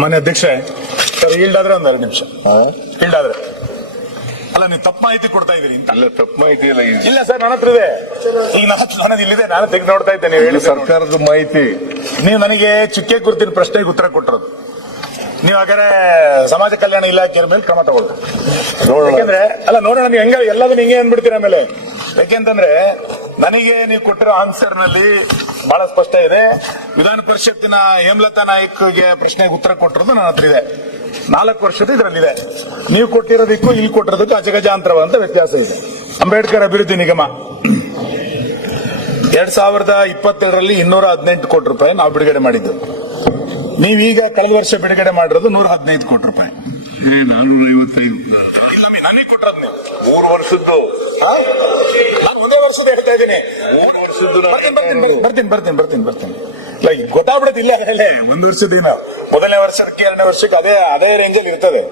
ಮಾನ್ಯ ಅಧ್ಯಕ್ಷೆ, ಸರ್ ಈಲ್ಡಾದ್ರೆ ಒಂದ್ 2 ನಿಮಿಷ. ಈಲ್ಡಾದ್ರೆ ಅಲ್ಲ, ನೀವು ತಪ್ಪು ಮಾಹಿತಿ ಕೊಡ್ತಾ ಇದೀರಿ ಅಂತ. ಇಲ್ಲ, ತಪ್ಪು ಮಾಹಿತಿ ಇಲ್ಲ. ಇಲ್ಲ ಸರ್, ನನ್ನ ಹತ್ರ ಇದೆ. ಈಗ ನನ್ನದು ಇಲ್ಲಿದೆ, ನಾನು ತೆಗೆದು ನೋಡ್ತಾ ಇದ್ದೇನೆ. ನೀವು ಹೇಳಿ ಸರ್ಕಾರದ ಮಾಹಿತಿ. ನೀವು ನನಗೆ ಚುಕ್ಕೆ ಗುರುತಿನ ಪ್ರಶ್ನೆಗೆ ಉತ್ತರ ಕೊಟ್ಟಿರೋದು. ನೀವು ಹಾಗಾದ್ರೆ ಸಮಾಜ ಕಲ್ಯಾಣ ಇಲಾಖೆಯ ಮೇಲೆ ಕ್ರಮ ತಗೊಳ್ಳಿ. ಯಾಕೆಂದ್ರೆ ಅಲ್ಲ, ನೋಡೋಣ, ನೀವು ಹೆಂಗ ಎಲ್ಲದನ್ನ ಹಿಂಗೆ ಅಂದ್ಬಿಡ್ತೀರ ಆಮೇಲೆ. ಯಾಕೆಂತಂದ್ರೆ ನನಗೆ ನೀವು ಕೊಟ್ಟಿರೋ ಆನ್ಸರ್ ನಲ್ಲಿ ಬಹಳ ಸ್ಪಷ್ಟ ಇದೆ. ವಿಧಾನ ಪರಿಷತ್ತಿನ ಹೇಮಲತಾ ನಾಯಕ್ಗೆ ಪ್ರಶ್ನೆಗೆ ಉತ್ತರ ಕೊಟ್ಟಿರೋದು ನನ್ನ ಹತ್ರ ಇದೆ. 4 ವರ್ಷದ ಇದರಲ್ಲಿದೆ. ನೀವು ಕೊಟ್ಟಿರೋದಕ್ಕೂ ಇಲ್ಲಿ ಕೊಟ್ಟಿರೋದಕ್ಕೂ ಅಜಗಜಾಂತರವಾದಂತ ವ್ಯತ್ಯಾಸ ಇದೆ. ಅಂಬೇಡ್ಕರ್ ಅಭಿವೃದ್ಧಿ ನಿಗಮ 2022ರಲ್ಲಿ 218 ಕೋಟಿ ರೂಪಾಯಿ ನಾವು ಬಿಡುಗಡೆ ಮಾಡಿದ್ದು. ನೀವೀಗ ಕಳೆದ ವರ್ಷ ಬಿಡುಗಡೆ ಮಾಡಿರೋದು 115 ಕೋಟಿ ರೂಪಾಯಿ. 455. ಇಲ್ಲ, ನನಗೆ ಕೊಟ್ಟಿರೋದು ನೀವು 3 ವರ್ಷದ್ದು. ನಾನು ಒಂದೇ ವರ್ಷದ ಹೇಳ್ತಾ ಇದ್ದೀನಿ. 3 ವರ್ಷದ್ದು ಬರ್ತೀನಿ. ಇಲ್ಲ, ಈಗ ಗೊತ್ತಾಗ್ಬಿಡುತ್ತೆ. ಇಲ್ಲ, ಹೇಳಿ 1 ವರ್ಷದ ಮೊದಲನೇ ವರ್ಷಕ್ಕೆ 2ನೇ ವರ್ಷಕ್ಕೆ ಅದೇ ರೇಂಜಲ್ಲಿ ಇರ್ತದೆ.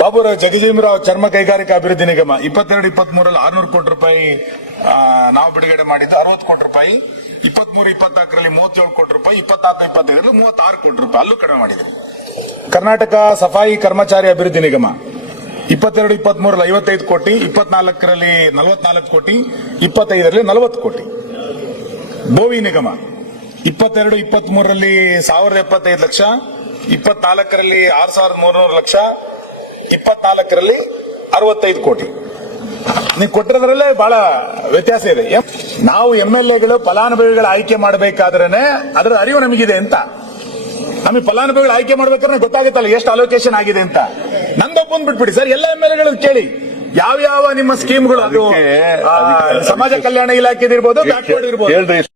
ಬಾಬುರಾವ್ ಜಗಜೀವರಾವ್ ಚರ್ಮ ಕೈಗಾರಿಕಾ ಅಭಿವೃದ್ಧಿ ನಿಗಮ 22-23ರಲ್ಲಿ 600 ಕೋಟಿ ರೂಪಾಯಿ ನಾವು ಬಿಡುಗಡೆ ಮಾಡಿದ್ದು. 60 ಕೋಟಿ ರೂಪಾಯಿ. 23-24ರಲ್ಲಿ 37 ಕೋಟಿ ರೂಪಾಯಿ. 24-25ರಲ್ಲಿ 36 ಕೋಟಿ ರೂಪಾಯಿ. ಅಲ್ಲೂ ಕಡಿಮೆ ಮಾಡಿದೆ. ಕರ್ನಾಟಕ ಸಫಾಯಿ ಕರ್ಮಚಾರಿ ಅಭಿವೃದ್ಧಿ ನಿಗಮ 22-23ರಲ್ಲಿ 55 ಕೋಟಿ. 24ರಲ್ಲಿ 44 ಕೋಟಿ. 25ರಲ್ಲಿ 40 ಕೋಟಿ. ಬೋವಿ ನಿಗಮ 22-23ರಲ್ಲಿ 1075 ಲಕ್ಷ. 24ರಲ್ಲಿ 6300 ಲಕ್ಷ. 24ರಲ್ಲಿ 65 ಕೋಟಿ. ನೀವು ಕೊಟ್ಟಿರೋದ್ರಲ್ಲೇ ಬಹಳ ವ್ಯತ್ಯಾಸ ಇದೆ. ನಾವು MLAಗಳು ಫಲಾನುಭವಿಗಳ ಆಯ್ಕೆ ಮಾಡಬೇಕಾದ್ರೇನೆ ಅದರ ಅರಿವು ನಮಗಿದೆ ಅಂತ. ನಮಗೆ ಫಲಾನುಭವಿಗಳ ಆಯ್ಕೆ ಮಾಡ್ಬೇಕಾದ್ರೆ ಗೊತ್ತಾಗುತ್ತಲ್ಲ ಎಷ್ಟು ಅಲೋಕೇಶನ್ ಆಗಿದೆ ಅಂತ. ನಂದೊಬ್ಬಂದ್ ಬಿಟ್ಬಿಡಿ ಸರ್, ಎಲ್ಲ MLAಗಳು ಕೇಳಿ ಯಾವ ನಿಮ್ಮ ಸ್ಕೀಮ್ಗಳು, ಅದು ಸಮಾಜ ಕಲ್ಯಾಣ ಇಲಾಖೆ ಇರ್ಬೋದು, ಬ್ಯಾಕ್ವರ್ಡ್ ಇರ್ಬೋದು.